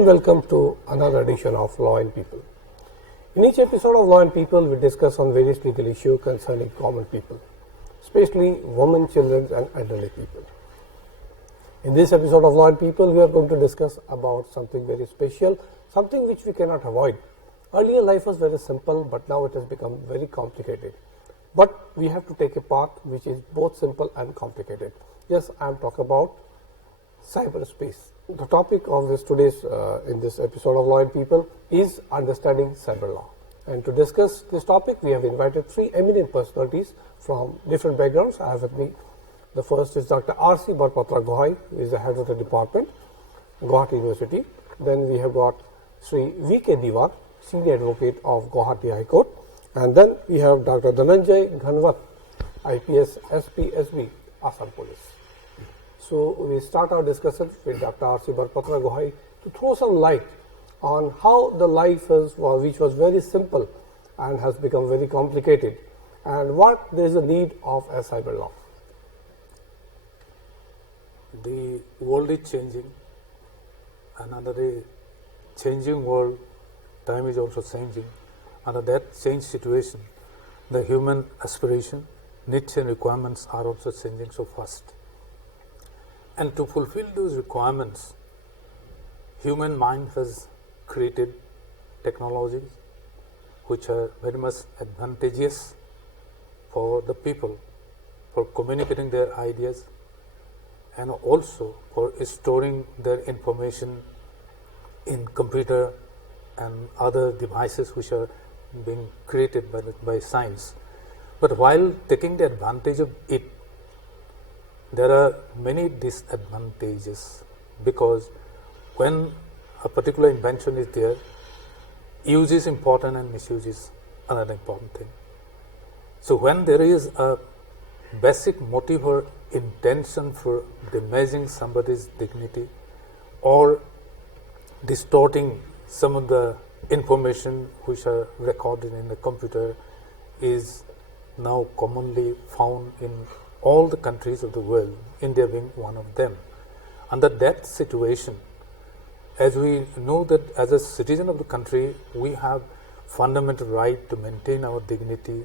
and welcome to another edition of Law and People. In each episode of Law and People, we discuss on various legal issues concerning common people, especially women, children and elderly people. In this episode of Law and People, we are going to discuss about something very special, something which we cannot avoid. Earlier life was very simple, but now it has become very complicated. But we have to take a path which is both simple and complicated. Yes, I am talking about cyberspace. The topic of this today's in this episode of Law and People is understanding cyber law. And to discuss this topic, we have invited three eminent personalities from different backgrounds. I have with me, the first is Dr. R.C. Barpatra Gohai, who is the head of the department, Guwahati University. Then we have got Sri V.K. Diwar, senior advocate of Guwahati High Court. And then we have Dr. Dhananjay Ghanwat, IPS SPSB, Assam Police. So we start our discussion with Dr. R.C. Barpatra Gohai to throw some light on how the life is, which was very simple and has become very complicated, and what there is a need of a cyber law. The world is changing, and under the changing world, time is also changing. Under that changed situation, the human aspiration, needs and requirements are also changing so fast. And to fulfill those requirements, human mind has created technologies which are very much advantageous for the people, for communicating their ideas, and also for storing their information in computer and other devices which are being created by science. But while taking the advantage of it, there are many disadvantages, because when a particular invention is there, use is important and misuse is another important thing. So when there is a basic motive or intention for damaging somebody's dignity or distorting some of the information which are recorded in the computer is now commonly found in all the countries of the world, India being one of them. Under that situation, as we know that as a citizen of the country, we have fundamental right to maintain our dignity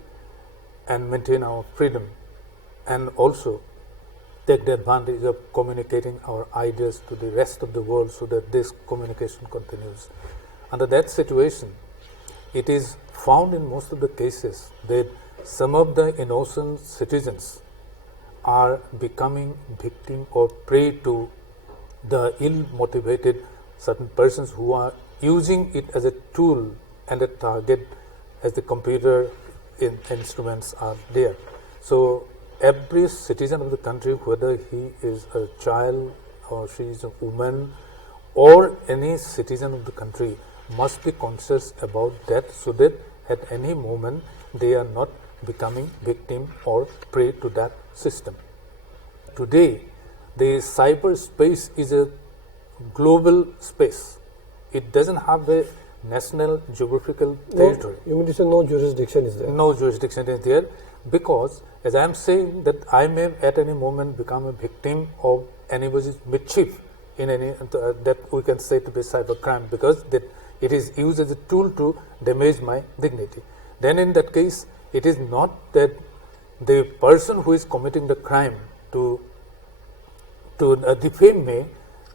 and maintain our freedom, and also take the advantage of communicating our ideas to the rest of the world so that this communication continues. Under that situation, it is found in most of the cases that some of the innocent citizens are becoming victim or prey to the ill-motivated certain persons who are using it as a tool and a target as the computer instruments are there. So every citizen of the country, whether he is a child or she is a woman or any citizen of the country, must be conscious about that so that at any moment they are not becoming victim or prey to that system. Today, the cyberspace is a global space. It doesn't have a national geographical territory. You mean to say no jurisdiction is there? No jurisdiction is there, because as I am saying that I may at any moment become a victim of anybody's mischief in any that we can say to be cyber crime, because that it is used as a tool to damage my dignity. Then in that case, it is not that the person who is committing the crime to defame me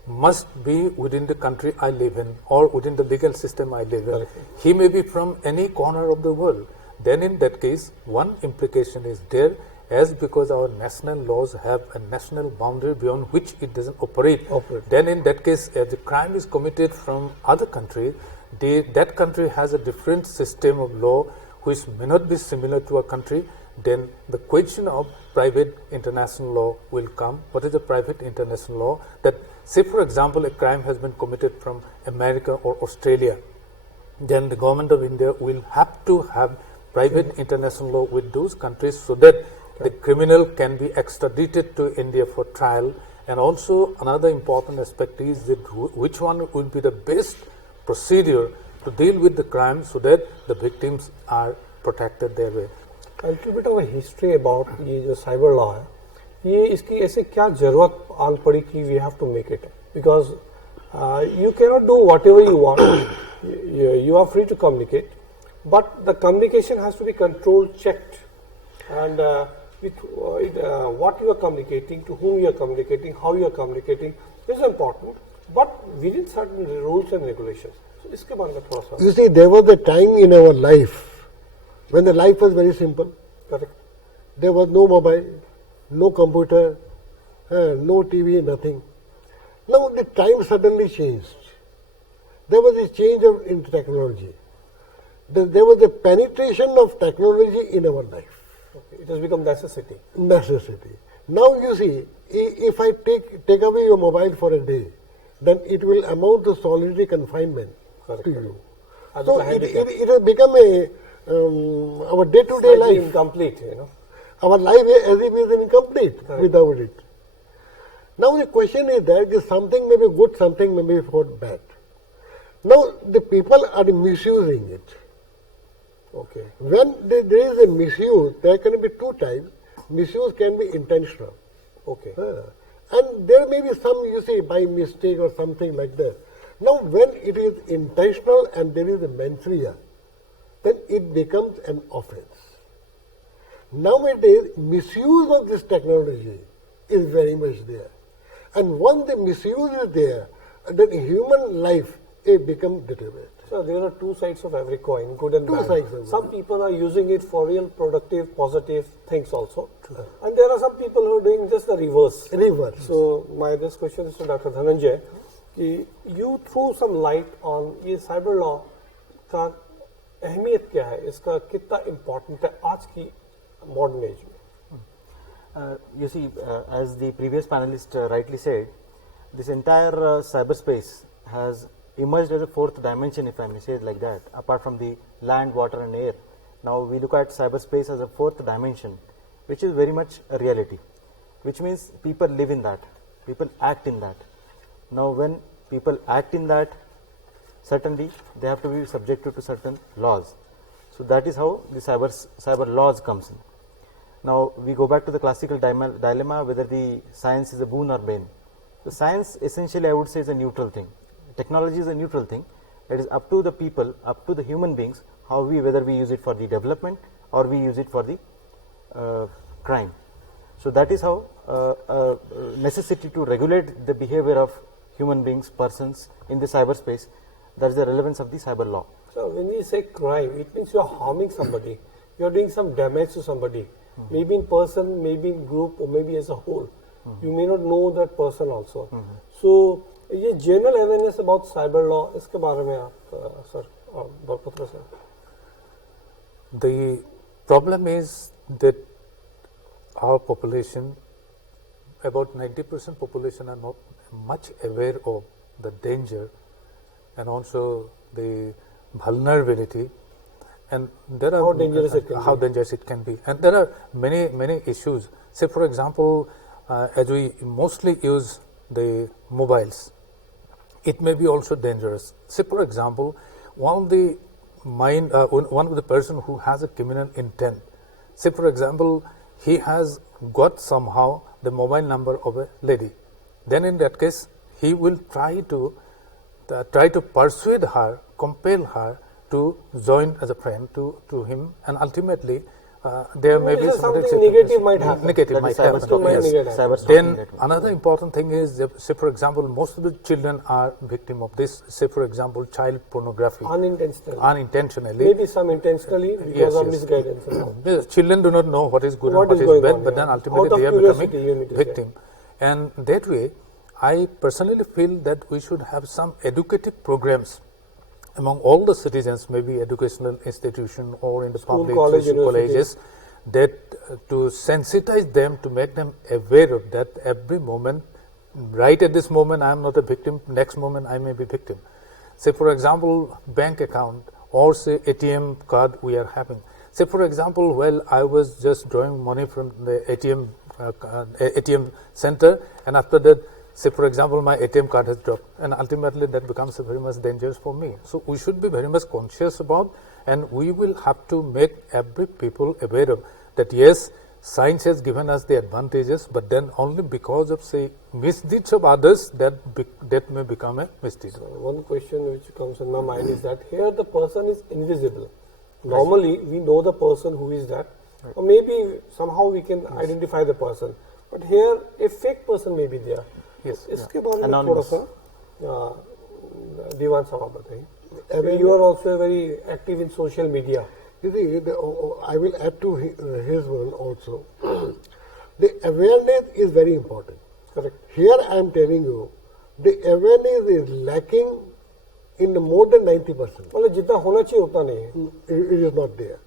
must be within the country I live in or within the legal system I live in. Okay. He may be from any corner of the world. Then in that case, one implication is there, as because our national laws have a national boundary beyond which it doesn't operate. Then in that case, if the crime is committed from other country, that country has a different system of law which may not be similar to a country. Then the question of private international law will come. What is the private international law? That, say for example, a crime has been committed from America or Australia, then the government of India will have to have private international law with those countries so that the criminal can be extradited to India for trial. And also another important aspect is that which one will be the best procedure to deal with the crime so that the victims are protected their way. A little bit of a history about ये जो cyber law है, ये इसकी ऐसे क्या जरूरत आन पड़ी कि we have to make it, because You cannot do whatever you want. You are free to communicate, but the communication has to be controlled, checked, and what you are communicating, to whom you are communicating, how you are communicating is important, but within certain rules and regulations. So, iske baare mein thoda sa. You see, there was a time in our life when the life was very simple. Correct. There was no mobile, no computer, no TV, nothing. Now the time suddenly changed. There was a change in technology. There was a penetration of technology in our life. Okay. It has become necessity. Necessity. Now you see, if I take away your mobile for a day, then it will amount to solitary confinement Correct. to you. As So a handicap. it has become our day-to-day Slightly life. incomplete, you know. Our life as if is incomplete Correct. without it. Now the question is that something may be good, something may be for bad. Now the people are misusing it. Okay. When there is a misuse, there can be two types. Misuse can be intentional. Okay. And there may be some, you see, by mistake or something like that. Now when it is intentional and there is a mens rea, then it becomes an offense. Nowadays, misuse of this technology is very much there. And once the misuse is there, then human life becomes deteriorated. So there are two sides of every coin, good and Two bad. sides of Some people are using it for real productive, positive things also. And there are some people who are doing just the reverse. Reverse. So my this question is to Dr. Dhananjay. कि you throw some light on ये cyber law का अहमियत क्या है, इसका कितना important है आज की modern age में? You see, as the previous panelist rightly said, this entire cyberspace has emerged as a fourth dimension, if I may say it like that, apart from the land, water and air. Now we look at cyberspace as a fourth dimension, which is very much a reality, which means people live in that, people act in that. Now when people act in that, certainly they have to be subjected to certain laws. So that is how the cyber laws comes in. Now we go back to the classical dilemma whether the science is a boon or bane. The science essentially I would say is a neutral thing. Technology is a neutral thing. It is up to the people, up to the human beings, whether we use it for the development or we use it for the crime. So that is how necessity to regulate the behavior of human beings, persons in the cyberspace. That is the relevance of the cyber law. So when we say crime, it means you are harming somebody. You are doing some damage to somebody. Maybe in person, maybe in group, or maybe as a whole. You may not know that person also. So, ये general awareness about cyber law, इसके बारे में आप sir बलपुत्र sir. The problem is that our population, about 90% population are not much aware of the danger and also the vulnerability, and there are How dangerous it can be. And there are many issues. Say for example, as we mostly use the mobiles, it may be also dangerous. Say for example, one of the person who has a criminal intent, say for example, he has got somehow the mobile number of a lady, then in that case he will try to persuade her, compel her to join as a friend to him, and ultimately there may be something negative might happen. Negative might happen. Yes. Then another important thing is that, say for example, most of the children are victim of this. Say for example, child pornography. Unintentionally. Maybe some intentionally because of misguidance. Yes, children do not know what is good What and is what is going bad, on, but yeah. then ultimately Out of they are curiosity, you becoming need to say. victim. And that way, I personally feel that we should have some educative programs among all the citizens, maybe educational institution or in the School, public college, colleges, that to sensitize them, to make them aware of that every moment, right at this moment I am not a victim, next moment I may be victim. Say for example, bank account or say ATM card we are having. Say for example, well, I was just drawing money from the ATM center, and after that, say for example, my ATM card has dropped, and ultimately that becomes very much dangerous for me. So we should be very much conscious about, and we will have to make every people aware of that. Yes, science has given us the advantages, but then only because of, say, misdeeds of others that may become a misdeed. One question which comes in my mind is that here the person is invisible. Normally, we know the person who is that, or maybe somehow we can identify the person. But here, a fake person may be there. Yes. इसके बारे में Anonymous. थोड़ा सा दीवान साहब बताइए. You are also very active in social media. You see, I will add to his one also. The awareness is very important. Correct. Here I am telling you, the awareness is lacking in more than 90%. मतलब जितना होना चाहिए उतना नहीं है. It is not there.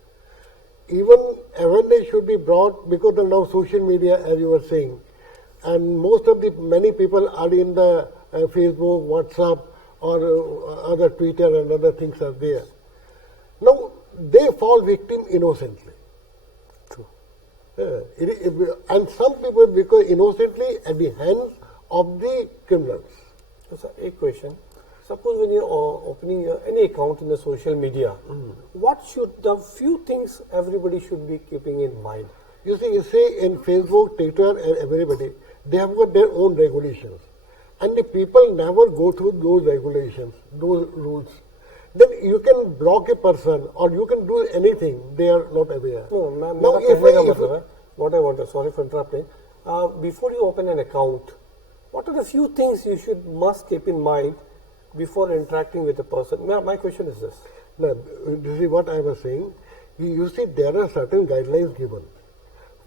Even awareness should be brought because of now social media, as you were saying, and most of the many people are in the Facebook, WhatsApp, or other Twitter and other things are there. Now they fall victim innocently. True. And some people because innocently at the hands of the criminals. So, sir, a question. Suppose when you are opening any account in the social media, what should the few things everybody should be keeping in mind? You see, in Facebook, Twitter, and everybody, they have got their own regulations. And the people never go through those regulations, those rules. Then you can block a person or you can do anything, they are not aware. No, Now, what I want, sorry for interrupting. Before you open an account, what are the few things you must keep in mind before interacting with a person? My question is this. Now, this is what I was saying. You see, there are certain guidelines given.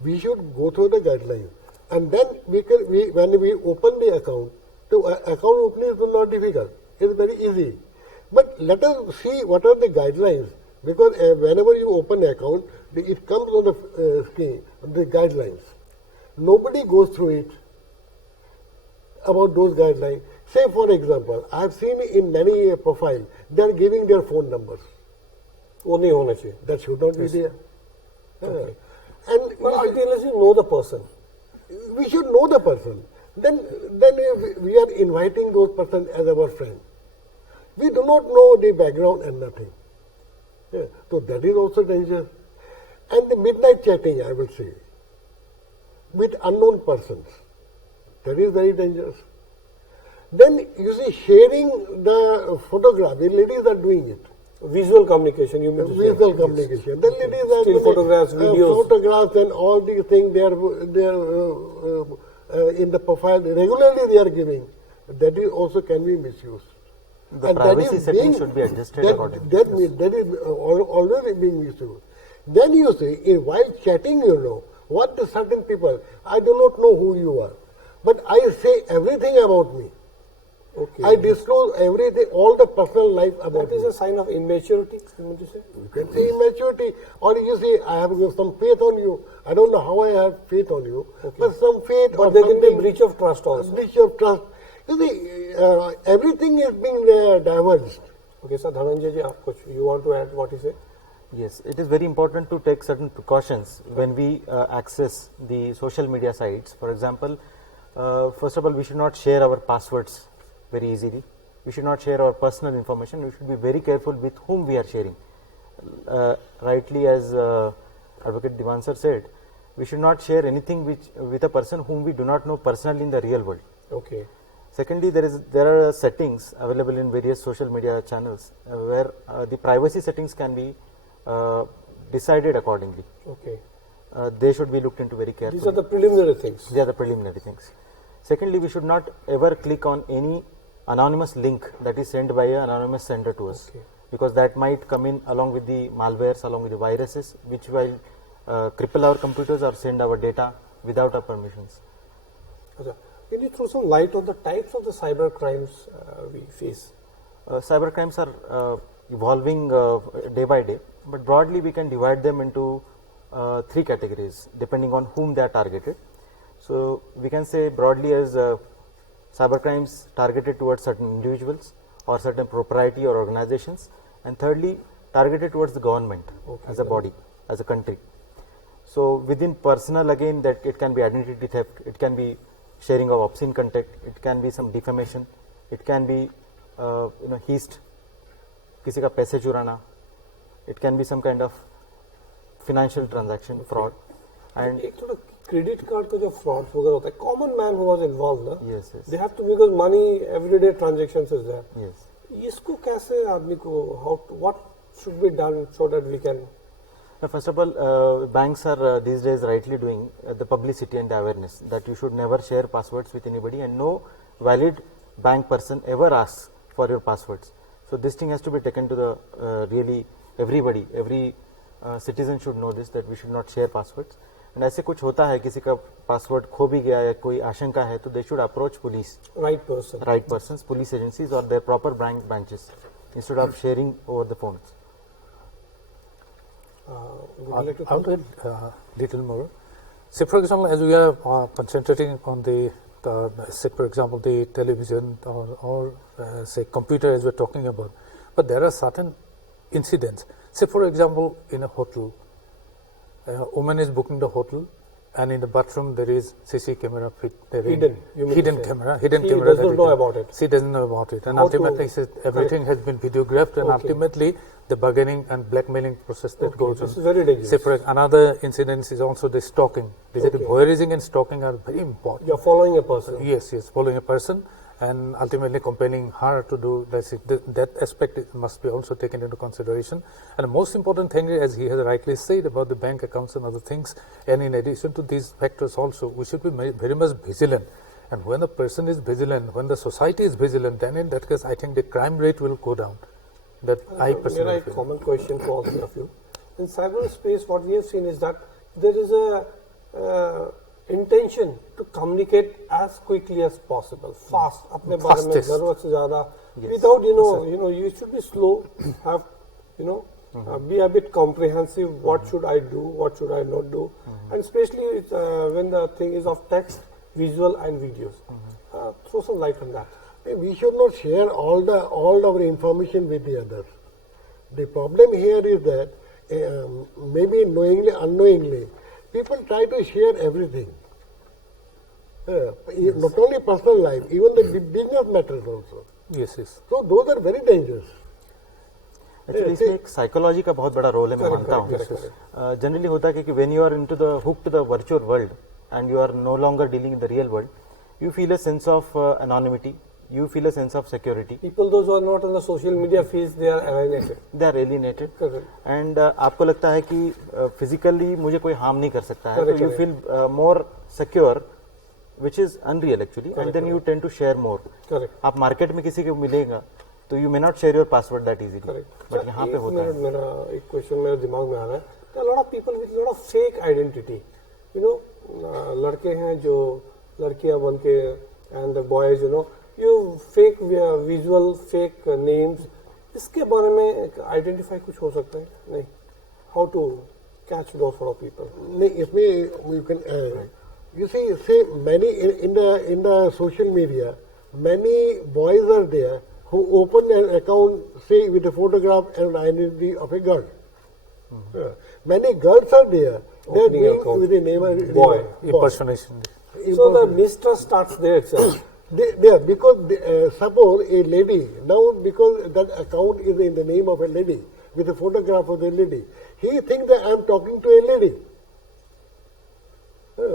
We should go through the guidelines. And then when we open the account, the account opening is not difficult. It is very easy. But let us see what are the guidelines. Because whenever you open an account, it comes on the screen, the guidelines. Nobody goes through it about those guidelines. Say, for example, I have seen in many profiles, they are giving their phone numbers. वो नहीं होना चाहिए. That should not be there. Okay. And But until you know the person. we should know the person. Then we are inviting those persons as our friend. We do not know the background and nothing. Yeah. So that is also dangerous. And the midnight chatting, I will say, with unknown persons, that is very dangerous. Then you see, sharing the photograph, the ladies are doing it. Visual communication, you mean to say. Visual communication. The ladies are Still doing photographs, videos. photographs and all these things. They are in the profile regularly. They are giving. That is also can be misused. The And that privacy is settings being- should be adjusted that, accordingly. that is always being misused. Then you see, while chatting, you know, what the certain people, I do not know who you are, but I say everything about me. Okay. I disclose everything, all the personal life about That is me. a sign of immaturity, you mean to say? You can say immaturity, or you say, I have some faith on you. I don't know how I have faith on you, but some faith or But there can be a something. breach of trust also. Breach of trust. You see, everything is being diverged. Okay, sir, Dhananjay ji, you want to add what you say? Yes, it is very important to take certain precautions when we access the social media sites. For example, first of all, we should not share our passwords very easily. We should not share our personal information. We should be very careful with whom we are sharing. Rightly, as Advocate Divansar said, we should not share anything with a person whom we do not know personally in the real world. Okay. Secondly, there are settings available in various social media channels where the privacy settings can be decided accordingly. Okay. They should be looked into very carefully. These are the preliminary things. They are the preliminary things. Secondly, we should not ever click on any anonymous link that is sent by an anonymous sender to us, Okay. because that might come in along with the malwares, along with the viruses, which will cripple our computers or send our data without our permissions. Okay. Can you throw some light on the types of the cyber crimes we face? Cyber crimes are evolving day by day, but broadly we can divide them into three categories depending on whom they are targeted. So we can say broadly as cyber crimes targeted towards certain individuals or certain propriety or organizations, and thirdly targeted towards the government as a body, as a country. So within personal, again, that it can be identity theft, it can be sharing of obscene content, it can be some defamation, it can be heist, किसी का पैसे चुराना, it can be some kind of financial transaction fraud, And एक थोड़ा credit card का जो fraud वगैरह होता है, common man who was involved ना, yes, yes, they have to because money everyday transactions is there. yes. इसको कैसे आदमी को how what should be done so that we can. Now, first of all, banks are these days rightly doing the publicity and the awareness that you should never share passwords with anybody, and no valid bank person ever asks for your passwords. So this thing has to be taken to the really everybody, every citizen should know this, that we should not share passwords. And ऐसे कुछ होता है, किसी का password खो भी गया या कोई आशंका है, तो they should approach police, right persons, police agencies or their proper bank branches instead of sharing over the phones. would you like to I'll add little more. Say, for example, as we are concentrating on the say, for example, the television or say computer as we're talking about, but there are certain incidents. Say, for example, in a hotel, a woman is booking the hotel, and in the bathroom there is CC camera fit. Hidden, you mean hidden to say. camera. She that doesn't is know there. about it. She doesn't know about it, and How to- ultimately says everything has been videographed, and Okay. ultimately the bargaining and blackmailing process that Okay, goes this on. is very dangerous. Say, for another incident is also the stalking. Okay. Voyeurism and stalking are very important. You're following a person. Yes, following a person and ultimately compelling her to do that aspect must be also taken into consideration. And the most important thing, as he has rightly said about the bank accounts and other things, and in addition to these factors also, we should be very much vigilant. And when the person is vigilant, when the society is vigilant, then in that case, I think the crime rate will go down. That I personally Mera ek feel. common question for all three of you. In cyberspace, what we have seen is that there is a intention to communicate as quickly as possible, fast, अपने बारे में Fastest. जरूरत से ज़्यादा, Yes. without you should be slow, have be a bit comprehensive. What should I do? What should I not do? And especially when the thing is of text, visual, and videos. Throw some light on that. We should not share all our information with the others. The problem here is that maybe knowingly, unknowingly, people try to share everything. Not only personal life, even the business matters also. Yes. So those are very dangerous. Actually इसमें एक psychology का बहुत बड़ा role है, मैं Correct, मानता correct, हूँ. Generally होता है कि when you are into the hook to the virtual world and you are no longer dealing in the real world, you feel a sense of anonymity, you feel a sense of security. People, those who are not on the social media feeds, they are alienated. They are alienated. Correct. And आपको लगता है कि physically मुझे कोई harm नहीं कर सकता है, Correct, so you feel more secure, which is unreal actually, and then you tend to share more. Correct. आप मार्केट में किसी को मिलेगा तो you may not share your password that easily, Correct. but यहाँ पे होता है. मेरा एक क्वेश्चन मेरे दिमाग में आ रहा है. There are a lot of people with a lot of fake identity. लड़के हैं जो लड़कियां बन के and the boys, you fake visual, fake names. इसके बारे में identify कुछ हो सकता है? नहीं. How to catch those sort of people? नहीं, इसमें you can you see, say many in the social media, many boys are there who open an account, say with a photograph and identity of a girl. Many girls are there. They are Opening doing account. with the name of Boy. Impersonation. So the mistrust starts there itself. Because suppose a lady, now because that account is in the name of a lady, with a photograph of the lady, he thinks that I am talking to a lady.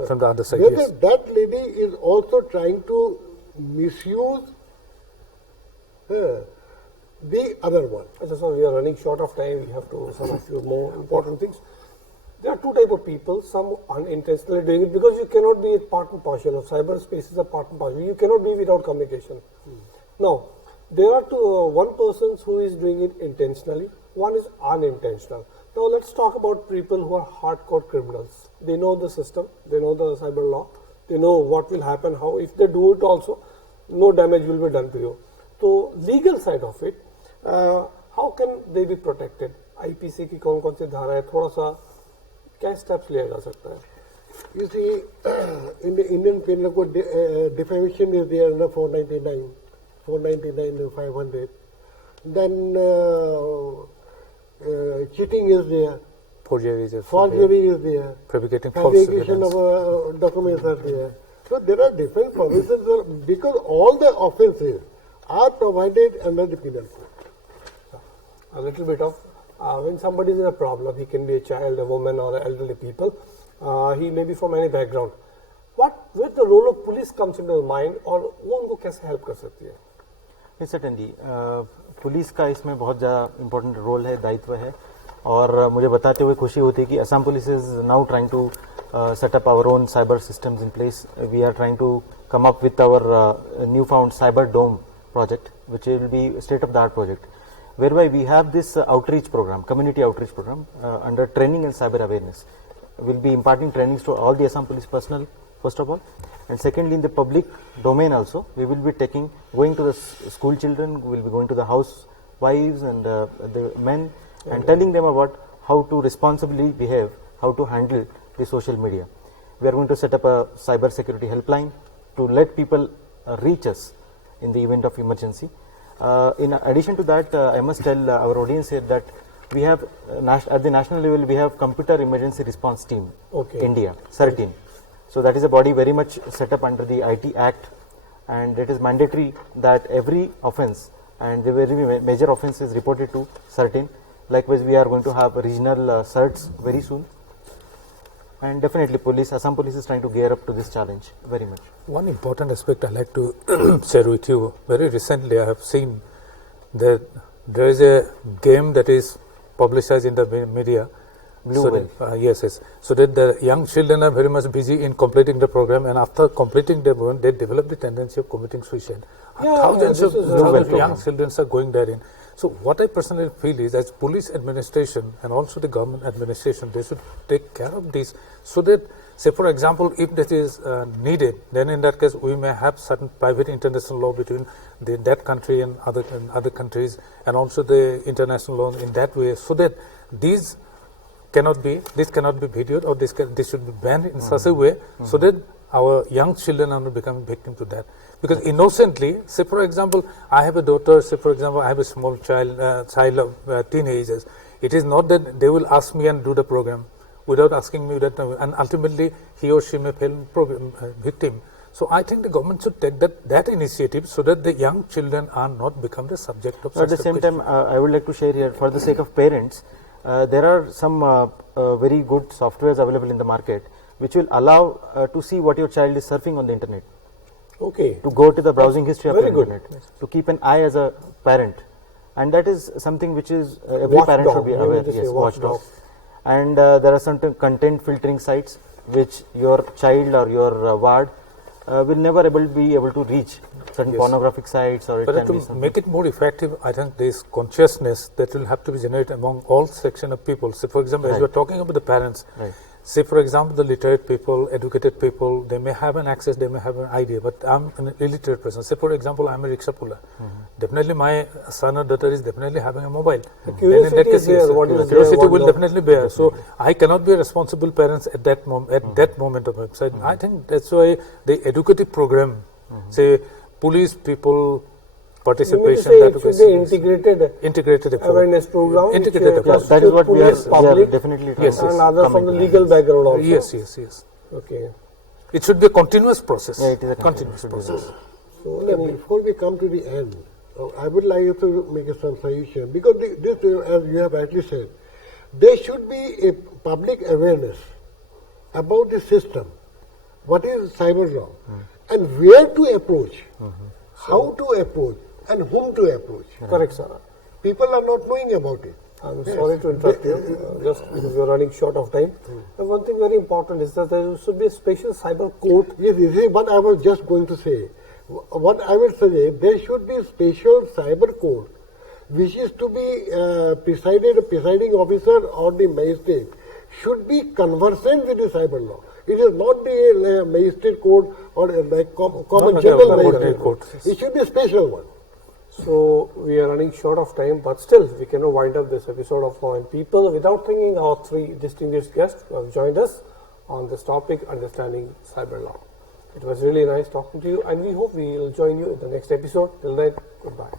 From the other side, Whether yes. that lady is also trying to misuse the other one. So we are running short of time. We have to some of few more important things. There are two type of people. Some unintentionally doing it because you cannot be part and parcel of cyberspace is a part and parcel. You cannot be without communication. Now there are one person who is doing it intentionally. One is unintentional. Now let's talk about people who are hardcore criminals. They know the system. They know the cyber law. They know what will happen. How if they do it also, no damage will be done to you. So legal side of it, how can they be protected? IPC की कौन-कौन सी धारा है? थोड़ा सा क्या steps लिया जा सकता है? You see, in the Indian Penal Code, defamation is there under 499 and 500. Then cheating is there. Forgery is Forgery is there. fabricating false Fabrication evidence. of documents are there. So there are different provisions because all the offences are provided under the Penal Code. A little bit of when somebody is in a problem, he can be a child, a woman, or elderly people. he may be from any background. Where the role of police comes into the mind, और वो उनको कैसे help कर सकती है? Certainly, police का इसमें बहुत ज़्यादा इम्पोर्टेंट रोल है, दायित्व है, और मुझे बताते हुए खुशी होती है कि Assam police is now trying to set up our own cyber systems in place. We are trying to come up with our newfound cyber dome project, which will be state-of-the-art project, whereby we have this outreach program, community outreach program, under training and cyber awareness. We'll be imparting trainings to all the Assam Police personnel, first of all, and secondly, in the public domain also, we will be going to the school children, we will be going to the housewives and the men, and telling them about how to responsibly behave, how to handle the social media. We are going to set up a cyber security helpline to let people reach us in the event of emergency. In addition to that, I must tell our audience here that we have at the national level we have Computer Emergency Response Team, India, CERTIN. So that is a body very much set up under the IT Act, and it is mandatory that every offence and the very major offence is reported to CERTIN. Likewise, we are going to have regional CERTs very soon. And definitely Assam Police is trying to gear up to this challenge very much. One important aspect I like to share with you, very recently I have seen that there is a game that is publicized in the media. Blue Whale. Yes. So that the young children are very much busy in completing the program, and after completing the program, they develop the tendency of committing suicide. Thousands of young children are going therein. So what I personally feel is, as police administration and also the government administration, they should take care of this, so that, say for example, if that is needed, then in that case we may have certain private international law between that country and other countries, and also the international law in that way, so that this cannot be videoed, or this should be banned in such a way, so that our young children are not becoming victim to that. Because innocently, say for example, I have a daughter, say for example, I have a small child of teenagers. It is not that they will ask me and do the program without asking me that, and ultimately he or she may fall victim. So I think the government should take that initiative, so that the young children are not become the subject of. At the same time, I would like to share here, for the sake of parents, there are some very good softwares available in the market, which will allow to see what your child is surfing on the internet. To go to the browsing history of the internet, to keep an eye as a parent, and that is something which is every parent should be aware. Yes, watchdog. And there are certain content filtering sites which your child or your ward will never be able to reach, certain pornographic sites, or but to make it more effective, I think there is consciousness that will have to be generated among all section of people. So for example, as you are talking about the parents, say for example, the literate people, educated people, they may have an access, they may have an idea, but I'm an illiterate person. Say for example, I'm a rickshaw puller. Definitely my son or daughter is definitely having a mobile. The curiosity is there. Curiosity will definitely be there. So I cannot be a responsible parents at that moment of time. So I think that's why the educative program, say police people, participation, that should be integrated awareness program. That is what we are definitely trying. And other from the legal background also. Yes. Okay. It should be a continuous process. Yeah, it is a continuous process. So before we come to the end, I would like to make some suggestion, because this, as you have rightly said, there should be a public awareness about the system, what is cyber law, and where to approach, how to approach, and whom to approach. Correct, sir. People are not knowing about it. I'm sorry to interrupt you, just because we are running short of time. But one thing very important is that there should be a special cyber court. Yes, this is what I was just going to say. What I would suggest, there should be a special cyber court, which is to be presiding officer or the magistrate should be conversant with the cyber law. It is not the magistrate court or like common general magistrate court. It should be a special one. So we are running short of time, but still we cannot wind up this episode of Law and People without thanking our three distinguished guests who have joined us on this topic, understanding cyber law. It was really nice talking to you, and we hope we will join you in the next episode. Till then, goodbye.